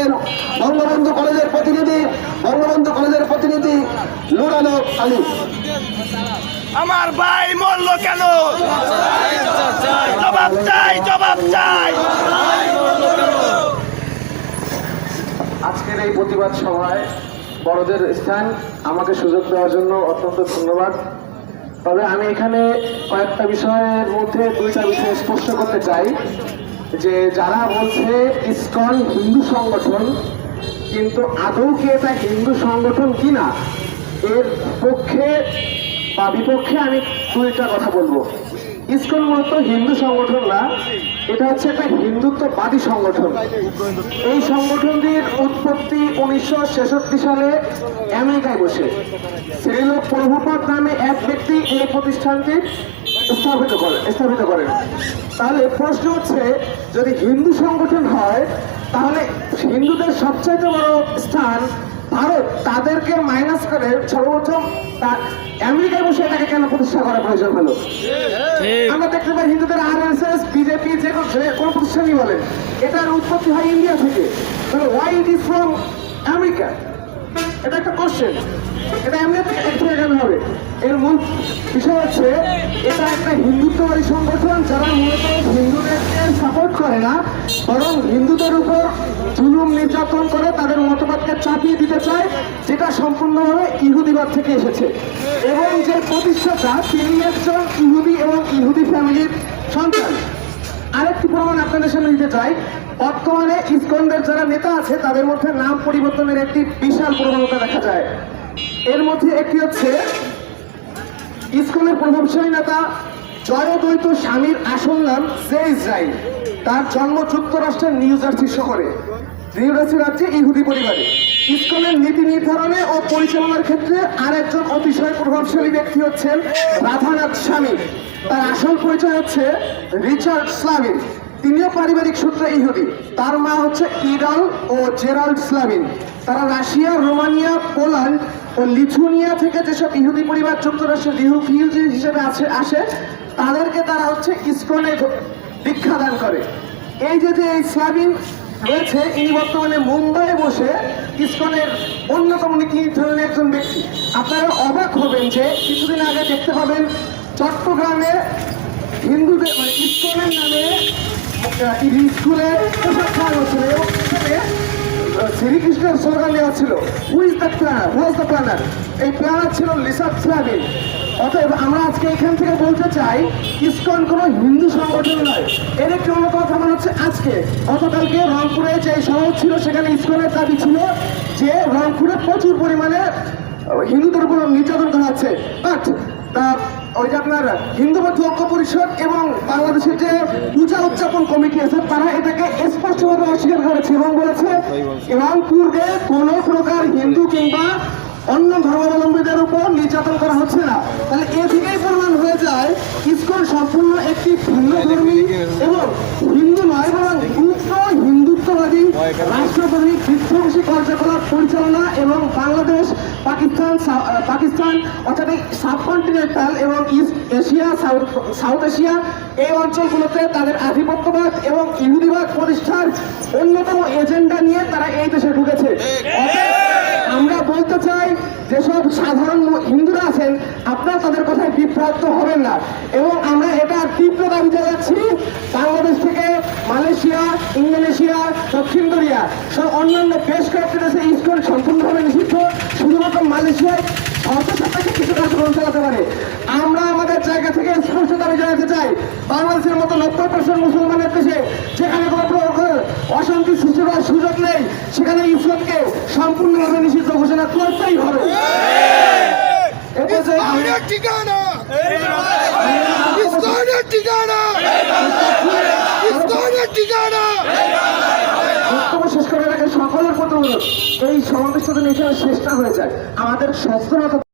করবেন বঙ্গবন্ধু কলেজের প্রতিনিধি বঙ্গবন্ধু কলেজের প্রতিনিধি নুর আলী। আমার ভাই মরলো কেন? জবাব চাই জবাব চাই। আজকের এই প্রতিবাদ সভায় বড়দের স্থান আমাকে সুযোগ দেওয়ার জন্য অত্যন্ত ধন্যবাদ। তবে আমি এখানে কয়েকটা বিষয়ের মধ্যে দুইটা বিষয় স্পষ্ট করতে চাই। যে যারা বলছে ইসকন হিন্দু সংগঠন, কিন্তু আদৌ কি এটা হিন্দু সংগঠন কিনা, এর পক্ষে বা বিপক্ষে আমি দুইটা কথা বলব। ইসকন মূলত হিন্দু সংগঠন না, এটা হচ্ছে একটা হিন্দুত্ববাদী সংগঠন। এই সংগঠনটির উৎপত্তি উনিশশো ছেষট্টি সালে আমেরিকায় বসে। শ্রীল প্রভুপদ নামে এক ব্যক্তি এই প্রতিষ্ঠানটি স্থাপিত করে স্থাপিত করেন তাহলে প্রশ্ন হচ্ছে যদি হিন্দু সংগঠন হয় তাহলে হিন্দুদের সবচাইতে বড় স্থান ভারত। তাদেরকে মাইনাস করে সর্বপ্রথম আমেরিকায় বসে এটাকে কেন প্রতিষ্ঠা করা প্রয়োজন হলো? আমরা দেখতে পাই হিন্দুদের আর এস এস বিজেপি যে কোনো যে কোনো প্রতিষ্ঠানই বলেন এটার উৎপত্তি হয় ইন্ডিয়া থেকে। তাহলে why it is from America এটা একটা কোশ্চেন এটা এমনি থেকে এক কেন হবে। এর মূল বিষয় হচ্ছে, এটা একটা হিন্দুত্ববাদী সংগঠন যারা মূলত হিন্দুদেরকে সাপোর্ট করে না, বরং হিন্দুদের উপর জুলুম নির্যাতন করে তাদের মতবাদকে চাপিয়ে দিতে চায়, যেটা সম্পূর্ণভাবে ইহুদিবাদ থেকে এসেছে। এবং যে প্রতিষ্ঠাতা, তিনি একজন ইহুদি এবং ইহুদি ফ্যামিলির সন্তান। আরেকটি প্রমাণ আপনাদের সামনে দিতে চাই। বর্তমানে ইসকন্দের যারা নেতা আছে, তাদের মধ্যে নাম পরিবর্তনের একটি বিশাল প্রবণতা দেখা যায়। এর মধ্যে একটি হচ্ছে ইসকনের প্রভাবশালী নেতা জয়দ্বৈত স্বামীর আসল নাম জে ইসরাইল। তার জন্ম যুক্তরাষ্ট্রের নিউ জার্সি শহরে। নিউ জার্সি রাজ্যে ইহুদি পরিবারে। ইসকনের নীতি নির্ধারণে ও পরিচালনার ক্ষেত্রে আরেকজন অতিশয় প্রভাবশালী ব্যক্তি হচ্ছেন রাধানাথ স্বামী। তার আসল পরিচয় হচ্ছে রিচার্ড স্লাভিন তিনিও পারিবারিক সূত্রে ইহুদি। তার মা হচ্ছে ইডাল ও জেরাল্ড স্লাভিন তারা রাশিয়া, রোমানিয়া, পোল্যান্ড ও লিথুনিয়া থেকে যেসব ইহুদি পরিবার যুক্তরাষ্ট্রের রিফিউজি হিসেবে আছে আসে তাদেরকে তারা হচ্ছে ইসকনে দীক্ষা দান করে। এই যে যে এই স্লাভিন রয়েছে ইনি বর্তমানে মুম্বাইয়ে বসে ইসকনের অন্যতম নীতি নির্ধারণের একজন ব্যক্তি। আপনারা অবাক হবেন যে কিছুদিন আগে দেখতে পাবেন চট্টগ্রামে হিন্দুদের মানে ইসকনের নামে আহ, এই স্কুলে পোশাক খাওয়ানো হচ্ছিল এবং সেখানে আহ, শ্রীকৃষ্ণের স্লোগান দেওয়া ছিল who is the planner is the planner এই প্ল্যানার ছিল লিসাব স্লাভিন অতএব আমরা আজকে এখান থেকে বলতে চাই, ইসকন কোনো হিন্দু সংগঠন নয়। এর একটি কথা মনে হচ্ছে আজকে। গতকালকে রংপুরে যে শহর ছিল, সেখানে ইসকনের দাবি ছিল যে রংপুরে প্রচুর পরিমাণে হিন্দুদের উপর নির্যাতন করা হচ্ছে। বাট ওই যে আপনার হিন্দু মধ্য ঐক্য পরিষদ এবং বাংলাদেশের যে পূজা উদযাপন কমিটি আছে, তারা এটাকে স্পষ্টভাবে অস্বীকার করেছে এবং বলেছে রংপুরে কোনো প্রকার হিন্দু কিংবা অন্য ধর্মাবলম্বীদের উপর নির্যাতন করা হচ্ছে না। তাহলে এ থেকেই প্রমাণ হয়ে যায়, ইসকন সম্পূর্ণ একটি ভিন্ন ধর্মী এবং হিন্দু নয় বরং উগ্র হিন্দুত্ববাদী রাষ্ট্রপতি বিধ্বংসী কার্যকলাপ পরিচালনা এবং বাংলাদেশ পাকিস্তান পাকিস্তান অর্থাৎ সাবকন্টিনেন্টাল এবং East Asia South South Asia এই অঞ্চলগুলোতে তাদের আধিপত্যবাদ এবং ইহুদিবাদ প্রতিষ্ঠার অন্যতম এজেন্ডা নিয়ে তারা এই দেশে ঢুকেছে। বলতে চাই, যেসব সাধারণ হিন্দুরা আছেন, আপনারা তাদের কথায় বিভ্রান্ত হবেন না। এবং আমরা এটা তীব্র দাবি জানাচ্ছি বাংলাদেশ থেকে মালয়েশিয়া, ইন্দোনেশিয়া, দক্ষিণ কোরিয়া সব অন্যান্য বেশ কয়েকটি দেশে ইস্কন সম্পূর্ণভাবে নিষিদ্ধ, শুধুমাত্র মালয়েশিয়ায় শর্ত সাপেক্ষে কিছু কার্যক্রম চালাতে পারে। আমরা আমাদের জায়গা থেকে স্পষ্ট দাবি জানাতে চাই, বাংলাদেশের মতো নব্বই পার্সেন্ট মুসলমানের দেশে যেখানে কোনো অশান্তি সৃষ্টি করার সুযোগ নেই। সেখানে ইসলামকে সম্পূর্ণভাবে নিষিদ্ধ ঘোষণা করতেই হবে। ঠিকানা। ঠিকানা। ঠিকানা। শেষ করার আগে সকলের প্রতি অনুরোধ এই সমাবেশটা যেন এখানে শেষ হয়ে যায়। আমাদের সচেতনতা